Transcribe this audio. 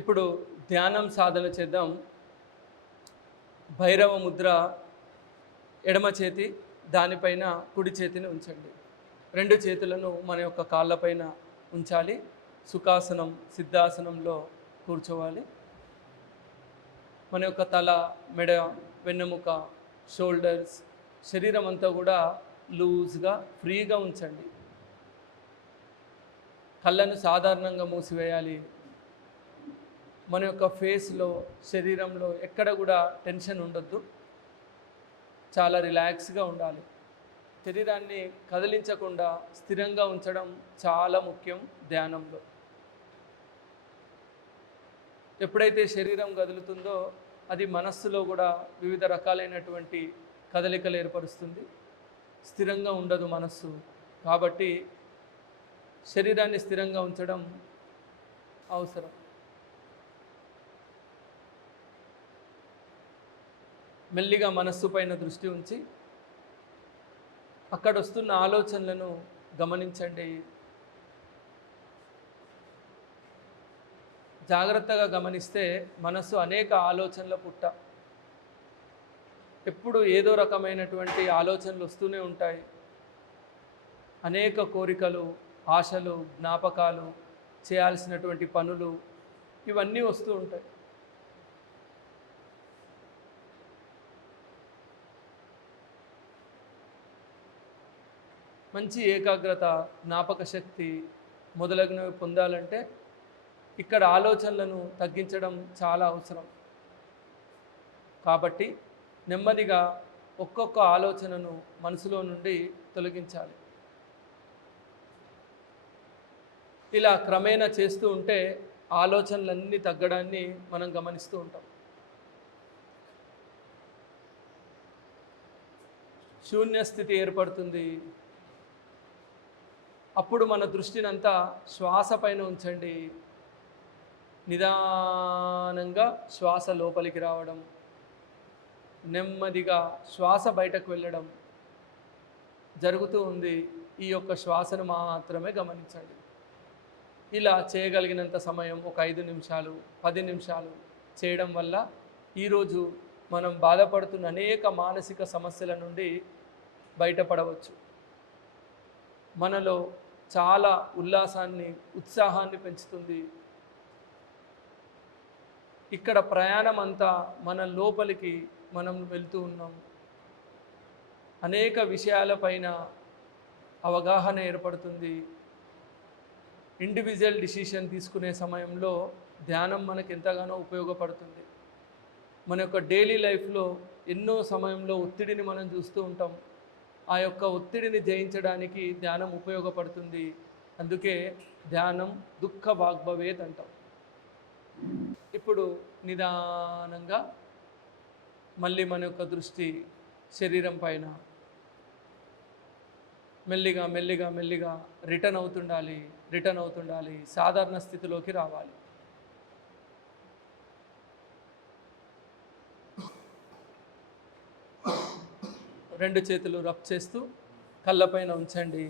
ఇప్పుడు ధ్యానం సాధన చేద్దాం. భైరవ ముద్ర ఎడమ చేతి దానిపైన కుడి చేతిని ఉంచండి. రెండు చేతులను మన యొక్క కాళ్ళపైన ఉంచాలి. సుఖాసనం సిద్ధాసనంలో కూర్చోవాలి. మన యొక్క తల, మెడ, వెన్నెముక, షోల్డర్స్, శరీరం అంతా కూడా లూజ్గా ఫ్రీగా ఉంచండి. కళ్ళను సాధారణంగా మూసివేయాలి. మన యొక్క ఫేస్లో, శరీరంలో ఎక్కడ కూడా టెన్షన్ ఉండొద్దు. చాలా రిలాక్స్గా ఉండాలి. శరీరాన్ని కదిలించకుండా స్థిరంగా ఉంచడం చాలా ముఖ్యం ధ్యానంలో. ఎప్పుడైతే శరీరం కదులుతుందో అది మనస్సులో కూడా వివిధ రకాలైనటువంటి కదలికలు ఏర్పరుస్తుంది. స్థిరంగా ఉండదు మనస్సు. కాబట్టి శరీరాన్ని స్థిరంగా ఉంచడం అవసరం. మెల్లిగా మనస్సు పైన దృష్టి ఉంచి అక్కడ వస్తున్న ఆలోచనలను గమనించండి. జాగ్రత్తగా గమనిస్తే మనస్సు అనేక ఆలోచనల పుట్ట. ఎప్పుడు ఏదో రకమైనటువంటి ఆలోచనలు వస్తూనే ఉంటాయి. అనేక కోరికలు, ఆశలు, జ్ఞాపకాలు, చేయాల్సినటువంటి పనులు ఇవన్నీ వస్తూ ఉంటాయి. మంచి ఏకాగ్రత, జ్ఞాపక శక్తి మొదలగునవి పొందాలంటే ఇక్కడ ఆలోచనలను తగ్గించడం చాలా అవసరం. కాబట్టి నెమ్మదిగా ఒక్కొక్క ఆలోచనను మనసులో నుండి తొలగించాలి. ఇలా క్రమేణా చేస్తూ ఉంటే ఆలోచనలన్నీ తగ్గడాన్ని మనం గమనిస్తూ ఉంటాం. శూన్య స్థితి ఏర్పడుతుంది. అప్పుడు మన దృష్టినంతా శ్వాస పైన ఉంచండి. నిదానంగా శ్వాస లోపలికి రావడం, నెమ్మదిగా శ్వాస బయటకు వెళ్ళడం జరుగుతూ ఉంది. ఈ యొక్క శ్వాసను మాత్రమే గమనించండి. ఇలా చేయగలిగినంత సమయం ఒక 5 నిమిషాలు, 10 నిమిషాలు చేయడం వల్ల ఈరోజు మనం బాధపడుతున్న అనేక మానసిక సమస్యల నుండి బయటపడవచ్చు. మనలో చాలా ఉల్లాసాన్ని, ఉత్సాహాన్ని పెంచుతుంది. ఇక్కడ ప్రయాణం అంతా మన లోపలికి మనం వెళ్తూ ఉన్నాం. అనేక విషయాలపైన అవగాహన ఏర్పడుతుంది. ఇండివిజువల్ డిసిషన్ తీసుకునే సమయంలో ధ్యానం మనకు ఎంతగానో ఉపయోగపడుతుంది. మన యొక్క డైలీ లైఫ్లో ఎన్నో సమయంలో ఒత్తిడిని మనం చూస్తూ ఉంటాం. ఆ యొక్క ఒత్తిడిని జయించడానికి ధ్యానం ఉపయోగపడుతుంది. అందుకే ధ్యానం దుఃఖ వాగ్భవేత్ అంటాం. ఇప్పుడు నిదానంగా మళ్ళీ మన యొక్క దృష్టి శరీరం పైన మెల్లిగా మెల్లిగా మెల్లిగా రిటర్న్ అవుతుండాలి. సాధారణ స్థితిలోకి రావాలి. రెండు చేతులు రబ్ చేస్తూ కళ్ళపైన ఉంచండి.